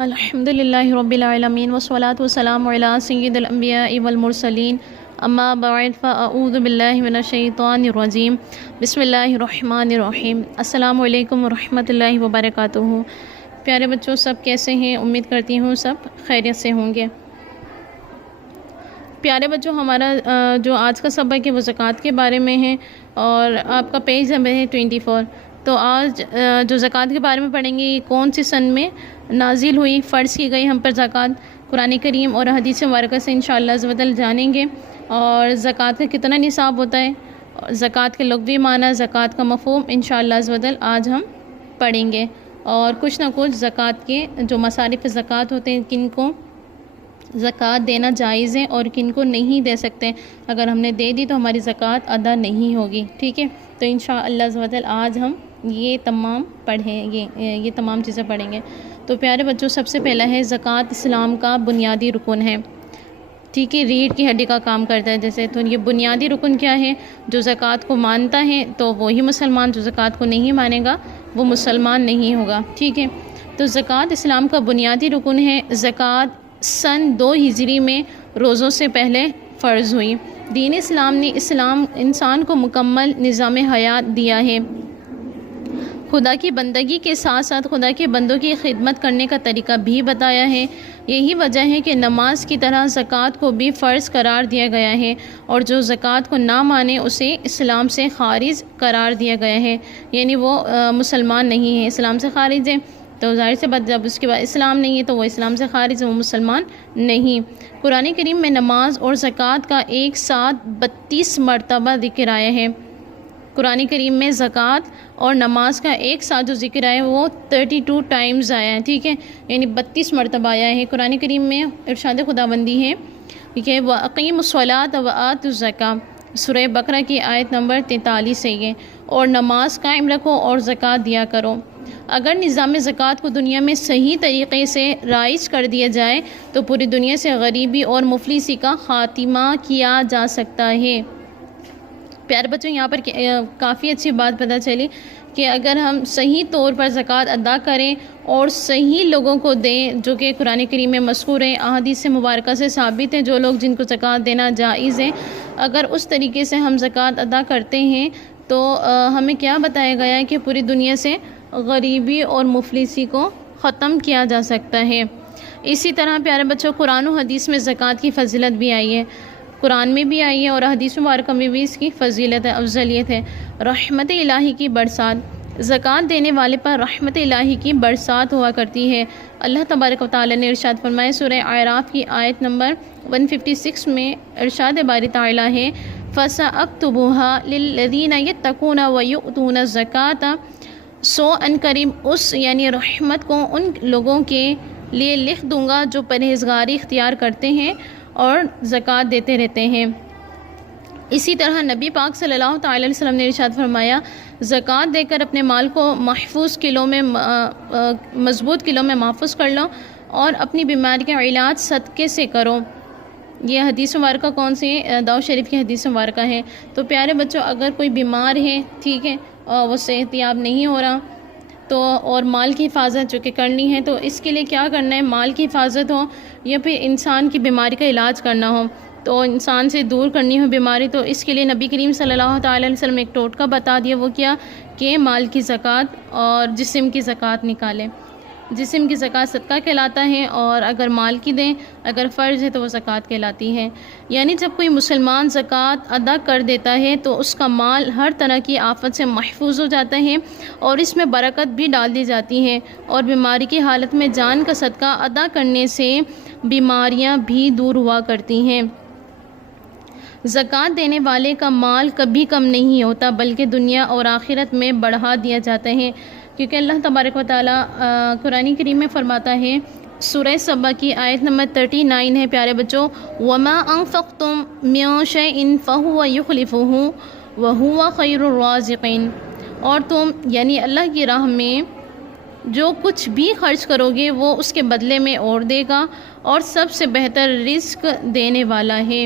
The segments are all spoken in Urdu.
الحمدللہ رب العالمین والصلاة والسلام علی سید الانبیاء والمرسلین اما بعد فاعوذ باللہ من الشیطان الرجیم بسم اللہ الرحمن الرحیم۔ السلام علیکم ورحمۃ اللہ وبرکاتہ۔ پیارے بچوں، سب کیسے ہیں؟ امید کرتی ہوں سب خیریت سے ہوں گے۔ پیارے بچوں، ہمارا جو آج کا سبق ہے وہ زکوٰۃ کے بارے میں ہے اور آپ کا پیج نمبر ہے 24۔ تو آج جو زکوٰۃ کے بارے میں پڑھیں گے، یہ کون سی سن میں نازل ہوئی، فرض کی گئی ہم پر زکوٰۃ، قرآن کریم اور حدیث مبارکہ سے انشاءاللہ عز و جل جانیں گے۔ اور زکوٰۃ کا کتنا نصاب ہوتا ہے، زکوٰۃ کے لغوی معنی، زکوٰۃ کا مفہوم انشاءاللہ عز و جل آج ہم پڑھیں گے، اور کچھ نہ کچھ زکوٰۃ کے جو مصارف زکوٰۃ ہوتے ہیں، کن کو زکوٰۃ دینا جائز ہے اور کن کو نہیں دے سکتے، اگر ہم نے دے دی تو ہماری زکوٰۃ ادا نہیں ہوگی، ٹھیک ہے۔ تو انشاءاللہ عز و جل آج ہم یہ تمام چیزیں پڑھیں گے۔ تو پیارے بچوں، سب سے پہلا ہے زکوٰۃ اسلام کا بنیادی رکن ہے، ٹھیک ہے، ریڑھ کی ہڈی کا کام کرتا ہے جیسے۔ تو یہ بنیادی رکن کیا ہے؟ جو زکوٰۃ کو مانتا ہے تو وہی مسلمان، جو زکوٰۃ کو نہیں مانے گا وہ مسلمان نہیں ہوگا، ٹھیک ہے۔ تو زکوٰۃ اسلام کا بنیادی رکن ہے۔ زکوٰۃ سن 2 ہجری میں روزوں سے پہلے فرض ہوئی۔ دین اسلام نے انسان کو مکمل نظام حیات دیا ہے، خدا کی بندگی کے ساتھ ساتھ خدا کے بندوں کی خدمت کرنے کا طریقہ بھی بتایا ہے۔ یہی وجہ ہے کہ نماز کی طرح زکوٰۃ کو بھی فرض قرار دیا گیا ہے، اور جو زکوٰۃ کو نہ مانے اسے اسلام سے خارج قرار دیا گیا ہے، یعنی وہ مسلمان نہیں ہے، اسلام سے خارج ہے۔ تو ظاہر سے بات، جب اس کے بعد اسلام نہیں ہے تو وہ اسلام سے خارج ہے، وہ مسلمان نہیں۔ قرآن کریم میں نماز اور زکوٰۃ کا ایک ساتھ 32 مرتبہ ذکر آیا ہے۔ قرآن کریم میں زکوٰۃ اور نماز کا ایک ساتھ جو ذکر آیا ہے وہ 32 ٹائمز آیا ہے، ٹھیک ہے، یعنی 32 مرتبہ آیا ہے۔ قرآن کریم میں ارشاد خداوندی ہے کہ وَأَقِیمُوا الصَّلَاةَ وَآتُوا الزَّکَاةَ، سورہ بقرہ کی آیت نمبر 43 سے یہ، اور نماز قائم رکھو اور زکوٰۃ دیا کرو۔ اگر نظام زکوٰۃ کو دنیا میں صحیح طریقے سے رائج کر دیا جائے تو پوری دنیا سے غریبی اور مفلسی کا خاتمہ کیا جا سکتا ہے۔ پیارے بچوں، یہاں پر کافی اچھی بات پتہ چلی کہ اگر ہم صحیح طور پر زکوٰۃ ادا کریں اور صحیح لوگوں کو دیں، جو کہ قرآن کریم میں مذکور ہے، احادیث مبارکہ سے ثابت ہے، جو لوگ جن کو زکوٰۃ دینا جائز ہے، اگر اس طریقے سے ہم زکوٰۃ ادا کرتے ہیں تو ہمیں کیا بتایا گیا ہے کہ پوری دنیا سے غریبی اور مفلسی کو ختم کیا جا سکتا ہے۔ اسی طرح پیارے بچوں، قرآن و حدیث میں زکوٰۃ کی فضیلت بھی آئی ہے، قرآن میں بھی آئی ہے اور حدیث مبارکہ میں بھی اس کی فضیلت ہے، افضلیت ہے۔ رحمت الہی کی برسات، زکوٰۃ دینے والے پر رحمت الہی کی برسات ہوا کرتی ہے۔ اللہ تبارک و تعالی نے ارشاد فرمایا، سورہ اعراف کی آیت نمبر 156 میں ارشاد باری تعالی ہے، فَسَأَكْتُبُهَا لِلَّذِينَ يَتَّقُونَ وَيُؤْتُونَ الزَّكَاةَ، سو ان قریب اس یعنی رحمت کو ان لوگوں کے لیے لکھ دوں گا جو پرہیزگاری اختیار کرتے ہیں اور زکوٰۃ دیتے رہتے ہیں۔ اسی طرح نبی پاک صلی اللہ تعالی علیہ وسلم نے ارشاد فرمایا، زکوٰۃ دے کر اپنے مال کو مضبوط قلعوں میں محفوظ کر لو اور اپنی بیماری کا علاج صدقے سے کرو۔ یہ حدیث مبارکہ کون سی ہے؟ داؤد شریف کی حدیث مبارکہ ہے۔ تو پیارے بچوں، اگر کوئی بیمار ہے، ٹھیک ہے، اور وہ صحت یاب نہیں ہو رہا، تو اور مال کی حفاظت جو کہ کرنی ہے، تو اس کے لیے کیا کرنا ہے؟ مال کی حفاظت ہو یا پھر انسان کی بیماری کا علاج کرنا ہو، تو انسان سے دور کرنی ہو بیماری، تو اس کے لیے نبی کریم صلی اللہ تعالی علیہ وسلم ایک ٹوٹکا بتا دیا، وہ کیا کہ مال کی زکوٰۃ اور جسم کی زکوٰۃ نکالیں۔ جسم کی زکوٰۃ صدقہ کہلاتا ہے، اور اگر مال کی دیں، اگر فرض ہے تو وہ زکوٰۃ کہلاتی ہے۔ یعنی جب کوئی مسلمان زکوٰۃ ادا کر دیتا ہے تو اس کا مال ہر طرح کی آفت سے محفوظ ہو جاتا ہے، اور اس میں برکت بھی ڈال دی جاتی ہے، اور بیماری کی حالت میں جان کا صدقہ ادا کرنے سے بیماریاں بھی دور ہوا کرتی ہیں۔ زکوٰۃ دینے والے کا مال کبھی کم نہیں ہوتا، بلکہ دنیا اور آخرت میں بڑھا دیا جاتا ہے، کیونکہ اللہ تبارک و تعالیٰ قرآن کریم میں فرماتا ہے، سورہ سبا کی آیت نمبر 39 ہے پیارے بچوں، وَمَا أَنفَقْتُم مِّن شَيْءٍ فَهُوَ يُخْلِفُهُ وَهُوَ خَيْرُ الرَّازِقِينَ، اور تم یعنی اللہ کی راہ میں جو کچھ بھی خرچ کرو گے وہ اس کے بدلے میں اور دے گا، اور سب سے بہتر رزق دینے والا ہے۔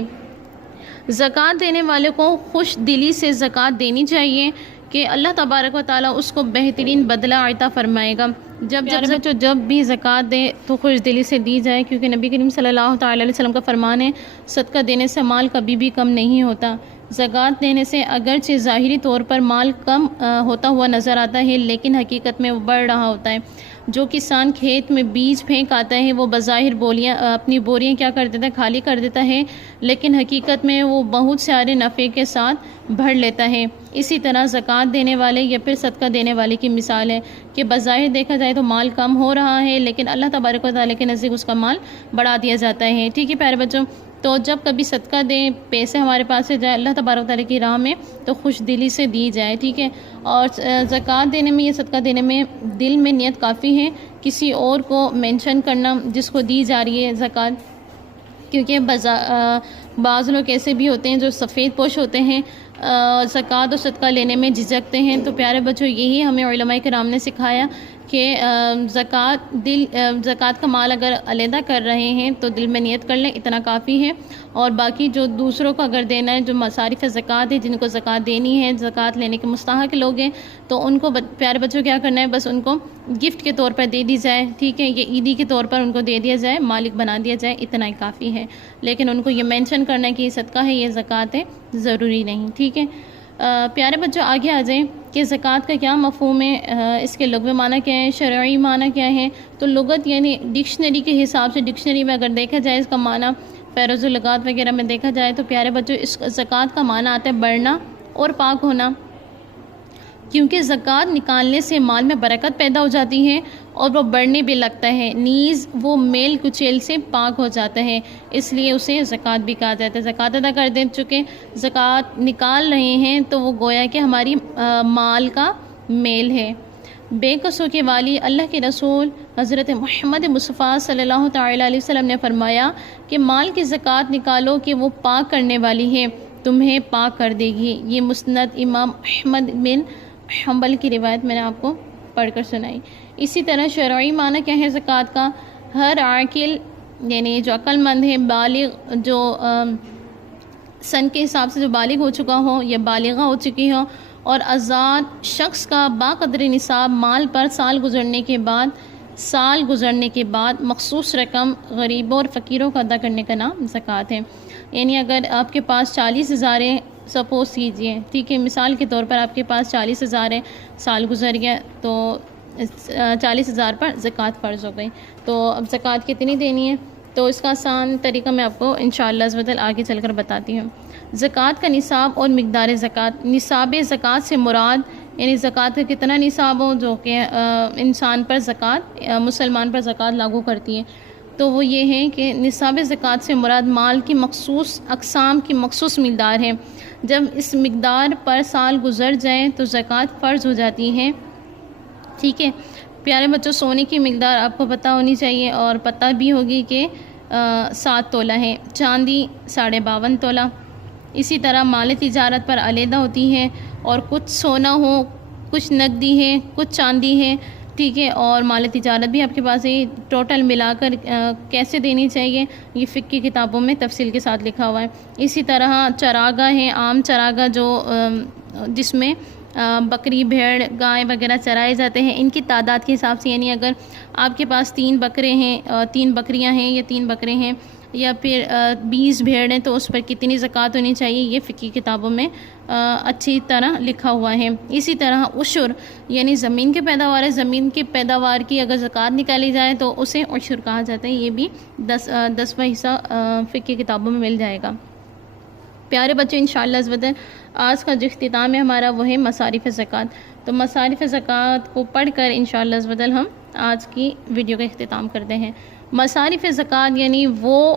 زکوٰۃ دینے والے کو خوش دلی سے زکوٰۃ دینی چاہیے کہ اللہ تبارک و تعالیٰ اس کو بہترین بدلہ عطا فرمائے گا۔ جب بھی زکوٰۃ دیں تو خوش دلی سے دی جائے، کیونکہ نبی کریم صلی اللہ تعالی علیہ وسلم کا فرمان ہے صدقہ دینے سے مال کبھی بھی کم نہیں ہوتا۔ زکوٰۃ دینے سے اگرچہ ظاہری طور پر مال کم ہوتا ہوا نظر آتا ہے، لیکن حقیقت میں وہ بڑھ رہا ہوتا ہے۔ جو کسان کھیت میں بیج پھینک آتا ہے وہ بظاہر اپنی بوریاں کیا کر دیتا ہے، خالی کر دیتا ہے، لیکن حقیقت میں وہ بہت سارے نفع کے ساتھ بھر لیتا ہے۔ اسی طرح زکوٰۃ دینے والے یا پھر صدقہ دینے والے کی مثال ہے کہ بظاہر دیکھا جائے تو مال کم ہو رہا ہے، لیکن اللہ تبارک و تعالیٰ کے نزدیک اس کا مال بڑھا دیا جاتا ہے۔ ٹھیک ہے پیارے بچوں، تو جب کبھی صدقہ دیں، پیسے ہمارے پاس سے جائے اللہ تبارک و تعالیٰ کی راہ میں، تو خوش دلی سے دی جائے۔ ٹھیک ہے، اور زکوٰۃ دینے میں یا صدقہ دینے میں دل میں نیت کافی ہے، کسی اور کو مینشن کرنا جس کو دی جا رہی ہے زکوٰۃ، کیونکہ بعض لوگ ایسے بھی ہوتے ہیں جو سفید پوش ہوتے ہیں، زکوٰۃ اور صدقہ لینے میں جھجکتے ہیں۔ تو پیارے بچوں، یہی ہمیں علماء کرام نے سکھایا کہ زکوٰۃ کا مال اگر علیحدہ کر رہے ہیں تو دل میں نیت کر لیں، اتنا کافی ہے۔ اور باقی جو دوسروں کو اگر دینا ہے، جو مصارف زکوٰۃ ہے، جن کو زکوٰۃ دینی ہے، زکوٰۃ لینے کے مستحق لوگ ہیں، تو ان کو پیارے بچوں کیا کرنا ہے، بس ان کو گفٹ کے طور پر دے دی جائے۔ ٹھیک ہے، یہ عیدی کے طور پر ان کو دے دیا جائے، مالک بنا دیا جائے، اتنا ہی کافی ہے۔ لیکن ان کو یہ مینشن کرنا ہے کہ یہ صدقہ ہے، یہ زکوٰۃ ہے، ضروری نہیں۔ ٹھیک ہے پیارے بچوں، آگے آ جائیں کہ زکوٰۃ کا کیا مفہوم ہے، اس کے لغوی معنی کیا ہے، شرعی معنی کیا ہے۔ تو لغت یعنی ڈکشنری کے حساب سے، ڈکشنری میں اگر دیکھا جائے اس کا معنی، فیروز اللغات وغیرہ میں دیکھا جائے تو پیارے بچوں اس زکوٰۃ کا معنی آتا ہے بڑھنا اور پاک ہونا، کیونکہ زکوٰۃ نکالنے سے مال میں برکت پیدا ہو جاتی ہے اور وہ بڑھنے بھی لگتا ہے، نیز وہ میل کچیل سے پاک ہو جاتا ہے، اس لیے اسے زکوٰۃ بھی کہا جاتا ہے۔ زکوٰۃ ادا کر دے چکے زکوٰۃ نکال رہے ہیں تو وہ گویا کہ ہماری مال کا میل ہے۔ بے قصوں کے والی اللہ کے رسول حضرت محمد مصطفیٰ صلی اللہ تعالی علیہ وسلم نے فرمایا کہ مال کی زکوٰۃ نکالو کہ وہ پاک کرنے والی ہے، تمہیں پاک کر دے گی۔ یہ مسند امام احمد بن حنبل کی روایت میں نے آپ کو پڑھ کر سنائی۔ اسی طرح شرعی معنی کیا ہے زکوٰۃ کا، ہر عاقل یعنی جو عقل مند ہے، بالغ، جو سن کے حساب سے جو بالغ ہو چکا ہو یا بالغہ ہو چکی ہو، اور آزاد شخص کا باقدر نصاب مال پر سال گزرنے کے بعد مخصوص رقم غریبوں اور فقیروں کو ادا کرنے کا نام زکوٰۃ ہے۔ یعنی اگر آپ کے پاس 40,000 ہے، سپوز کیجئے، ٹھیک ہے، مثال کے طور پر آپ کے پاس 40,000 ہے، سال گزر گیا تو 40,000 پر زکوٰۃ فرض ہو گئی، تو اب زکوٰۃ کتنی دینی ہے؟ تو اس کا آسان طریقہ میں آپ کو انشاءاللہ عز و جل آگے چل کر بتاتی ہوں۔ زکوٰۃ کا نصاب اور مقدار زکوٰۃ۔ نصاب زکوٰۃ سے مراد یعنی زکوٰۃ کا کتنا نصاب ہو جو کہ انسان پر زکوٰۃ، مسلمان پر زکوٰۃ لاگو کرتی ہے، تو وہ یہ ہے کہ نصاب زکوٰۃ سے مراد مال کی مخصوص اقسام کی مخصوص مقدار ہے۔ جب اس مقدار پر سال گزر جائیں تو زکوٰۃ فرض ہو جاتی ہے۔ ٹھیک ہے پیارے بچوں، سونے کی مقدار آپ کو پتہ ہونی چاہیے اور پتہ بھی ہوگی کہ 7 تولہ ہے، چاندی 52.5 تولہ۔ اسی طرح مال تجارت پر علیحدہ ہوتی ہے، اور کچھ سونا ہو، کچھ نقدی ہے، کچھ چاندی ہے، ٹھیک ہے، اور مال تجارت بھی آپ کے پاس ہے۔ ٹوٹل ملا کر کیسے دینی چاہیے یہ فقہ کی کتابوں میں تفصیل کے ساتھ لکھا ہوا ہے۔ اسی طرح چراگاہ ہیں، عام چراگاہ جو جس میں بکری، بھیڑ، گائے وغیرہ چرائے جاتے ہیں، ان کی تعداد کے حساب سے، یعنی اگر آپ کے پاس 3 بکرے ہیں، 3 بکریاں ہیں یا 3 بکرے ہیں یا پھر 20 بھیڑ ہیں، تو اس پر کتنی زکوٰۃ ہونی چاہیے یہ فقہی کتابوں میں اچھی طرح لکھا ہوا ہے۔ اسی طرح عشر یعنی زمین کی پیداوار ہے، زمین کی پیداوار کی اگر زکوٰۃ نکالی جائے تو اسے عشر کہا جاتا ہے، یہ بھی 10واں حصہ فقہی کتابوں میں مل جائے گا۔ پیارے بچے، انشاءاللہ عز و جل آج کا جو اختتام ہے ہمارا وہ ہے مصارف زکوٰۃ۔ تو مصارف زکوٰۃ کو پڑھ کر انشاءاللہ عز و جل ہم آج کی ویڈیو کا اختتام کرتے ہیں۔ مصارف زکوٰۃ یعنی وہ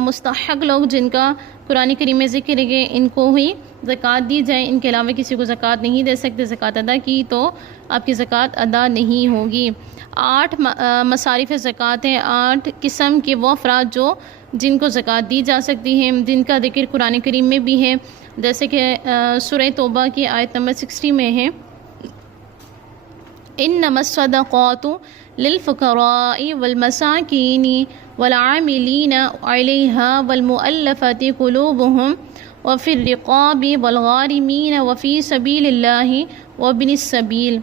مستحق لوگ جن کا قرآن کریم میں ذکر ہے کہ ان کو ہی زکوٰۃ دی جائے، ان کے علاوہ کسی کو زکوٰۃ نہیں دے سکتے۔ زکوٰۃ ادا کی تو آپ کی زکوٰۃ ادا نہیں ہوگی۔ 8 مصارف زکوٰۃ ہیں، 8 قسم کے وہ افراد جن کو زکوٰۃ دی جا سکتی ہے، جن کا ذکر قرآن کریم میں بھی ہے، جیسے کہ سورہ توبہ کی آیت نمبر 60 میں ہے، انما الصدقات للفقراء والمساکین والعاملین علیہا والمؤلفۃ قلوبہم وفی الرقاب والغارمین وفی سبیل اللہ وابن السبیل۔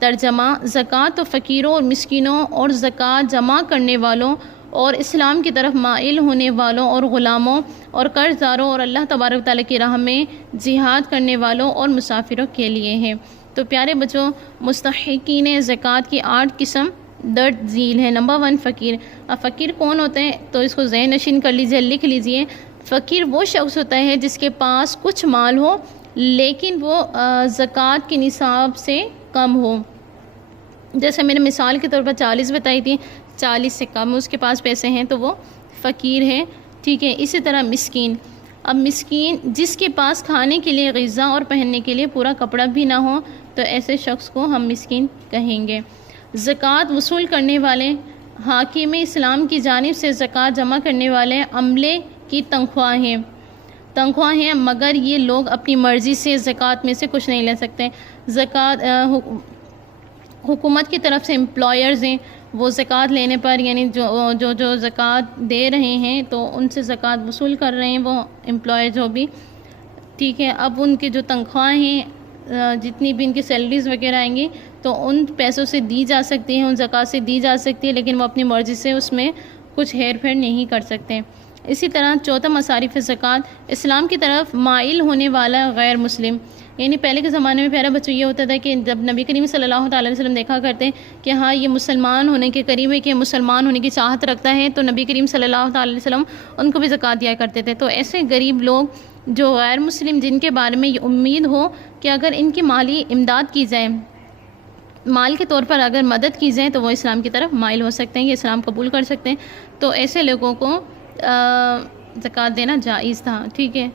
ترجمہ: زکوٰۃ تو فقیروں اور مسکینوں اور زکوٰۃ جمع کرنے والوں اور اسلام کی طرف مائل ہونے والوں اور غلاموں اور قرض داروں اور اللہ تبارک و تعالیٰ کی راہ میں جہاد کرنے والوں اور مسافروں کے لیے ہے۔ تو پیارے بچوں، مستحقین زکوٰۃ کی 8 قسم درج ذیل ہے۔ نمبر 1، فقیر۔ اب فقیر کون ہوتے ہیں تو اس کو ذہن نشین کر لیجئے، لکھ لیجئے۔ فقیر وہ شخص ہوتا ہے جس کے پاس کچھ مال ہو لیکن وہ زکوٰۃ کے نصاب سے کم ہو۔ جیسے میں نے مثال کے طور پر 40 بتائی تھی، 40 سے کم اس کے پاس پیسے ہیں تو وہ فقیر ہے، ٹھیک ہے۔ اسی طرح مسکین۔ اب مسکین جس کے پاس کھانے کے لیے غذا اور پہننے کے لیے پورا کپڑا بھی نہ ہو تو ایسے شخص کو ہم مسکین کہیں گے۔ زکوٰۃ وصول کرنے والے، حاکم اسلام کی جانب سے زکوٰۃ جمع کرنے والے عملے کی تنخواہیں مگر یہ لوگ اپنی مرضی سے زکوٰۃ میں سے کچھ نہیں لے سکتے۔ زکوٰۃ حکومت کی طرف سے امپلائرز ہیں، وہ زکوٰۃ لینے پر یعنی جو زکوٰۃ دے رہے ہیں تو ان سے زکوٰۃ وصول کر رہے ہیں وہ امپلائر جو بھی، ٹھیک ہے۔ اب ان کی جو تنخواہیں ہیں، جتنی بھی ان کی سیلریز وغیرہ آئیں گی تو ان پیسوں سے دی جا سکتی ہیں، ان زکوٰۃ سے دی جا سکتی ہے، لیکن وہ اپنی مرضی سے اس میں کچھ ہیر پھیر نہیں کر سکتے۔ اسی طرح چوتھا، مصارف زکوٰۃ، اسلام کی طرف مائل ہونے والا غیر مسلم، یعنی پہلے کے زمانے میں پیارا بچوں یہ ہوتا تھا کہ جب نبی کریم صلی اللہ علیہ وسلم دیکھا کرتے کہ ہاں یہ مسلمان ہونے کے قریب ہے، کہ مسلمان ہونے کی چاہت رکھتا ہے، تو نبی کریم صلی اللہ علیہ وسلم ان کو بھی زکوٰۃ دیا کرتے تھے۔ تو ایسے غریب لوگ جو غیر مسلم، جن کے بارے میں یہ امید ہو کہ اگر ان کی مالی امداد کی جائے، مال کے طور پر اگر مدد کی جائے تو وہ اسلام کی طرف مائل ہو سکتے ہیں، یہ اسلام قبول کر سکتے ہیں، تو ایسے لوگوں کو زکوٰۃ دینا جائز تھا، ٹھیک ہے۔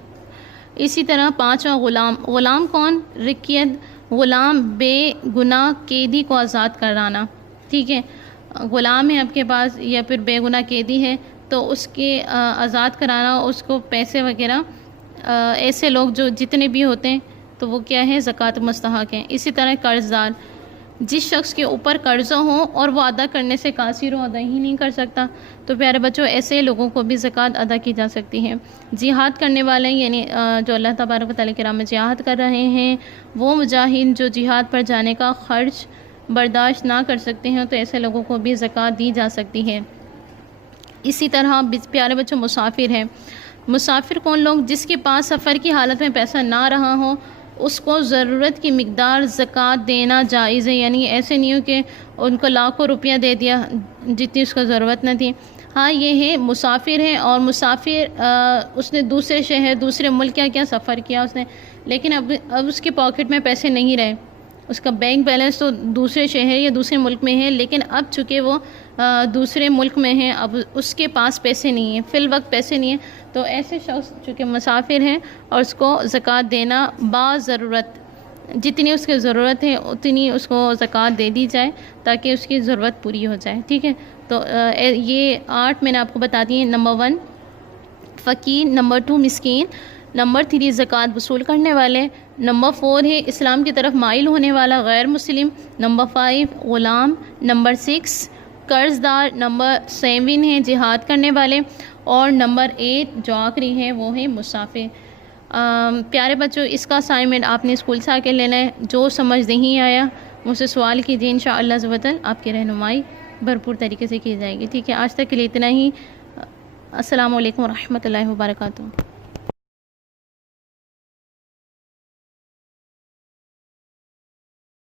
اسی طرح پانچواں، غلام کون؟ رقیت، غلام بے گناہ قیدی کو آزاد کرانا، ٹھیک ہے۔ غلام ہے آپ کے پاس یا پھر بے گناہ قیدی ہے تو اس کے آزاد کرانا، اس کو پیسے وغیرہ، ایسے لوگ جو جتنے بھی ہوتے ہیں تو وہ کیا ہے؟ زکوٰۃ مستحق ہیں۔ اسی طرح قرض دار، جس شخص کے اوپر قرضہ ہو اور وہ ادا کرنے سے قاصر ہو، ادا ہی نہیں کر سکتا، تو پیارے بچوں ایسے لوگوں کو بھی زکوٰۃ ادا کی جا سکتی ہے۔ جہاد کرنے والے، یعنی جو اللہ تبارک و تعالیٰ کی راہ میں جہاد کر رہے ہیں، وہ مجاہد جو جہاد پر جانے کا خرچ برداشت نہ کر سکتے ہیں تو ایسے لوگوں کو بھی زکوٰۃ دی جا سکتی ہے۔ اسی طرح پیارے بچوں مسافر ہیں۔ مسافر کون لوگ؟ جس کے پاس سفر کی حالت میں پیسہ نہ رہا ہو، اس کو ضرورت کی مقدار زکوٰۃ دینا جائز ہے، یعنی ایسے نہیں ہو کہ ان کو لاکھوں روپیہ دے دیا جتنی اس کو ضرورت نہ تھی۔ ہاں یہ ہے مسافر ہے، اور مسافر اس نے دوسرے شہر، دوسرے ملک کیا سفر کیا اس نے، لیکن اب اس کے پاکٹ میں پیسے نہیں رہے، اس کا بینک بیلنس تو دوسرے شہر یا دوسرے ملک میں ہے، لیکن اب چونکہ وہ دوسرے ملک میں ہیں، اب اس کے پاس پیسے نہیں ہیں، فی الوقت پیسے نہیں ہیں، تو ایسے شخص چونکہ مسافر ہیں اور اس کو زکوٰۃ دینا ضرورت، جتنی اس کی ضرورت ہے اتنی اس کو زکوٰۃ دے دی جائے تاکہ اس کی ضرورت پوری ہو جائے، ٹھیک ہے۔ تو یہ 8 میں نے آپ کو بتا دی ہیں۔ نمبر 1 فقیر، نمبر 2 مسکین، نمبر 3 زکوٰۃ وصول کرنے والے، نمبر 4 ہے اسلام کی طرف مائل ہونے والا غیر مسلم، نمبر 5 غلام، نمبر 6 قرض دار، نمبر 7 ہے جہاد کرنے والے، اور نمبر 8 جو آخری ہے وہ ہے مسافر۔ پیارے بچوں اس کا اسائنمنٹ آپ نے اسکول سے آ کے لینا ہے، جو سمجھ نہیں آیا مجھ سے سوال کیجیے، انشاءاللہ عز و جل آپ کی رہنمائی بھرپور طریقے سے کی جائے گی، ٹھیک ہے۔ آج تک کے لیے اتنا ہی۔ السلام علیکم ورحمۃ اللہ وبرکاتہ۔